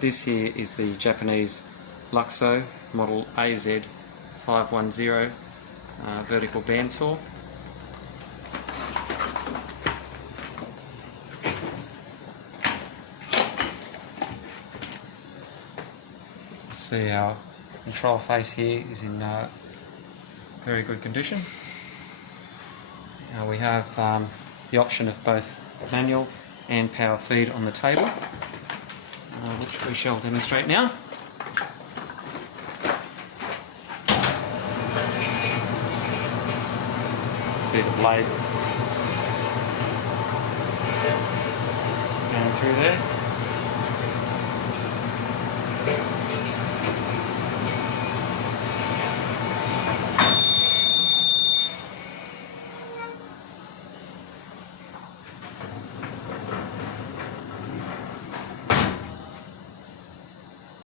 This here is the Japanese Luxo model AZ510 vertical bandsaw. See our control face here is in very good condition. We have the option of both manual and power feed on the table, which we shall demonstrate now. See the blade going through there.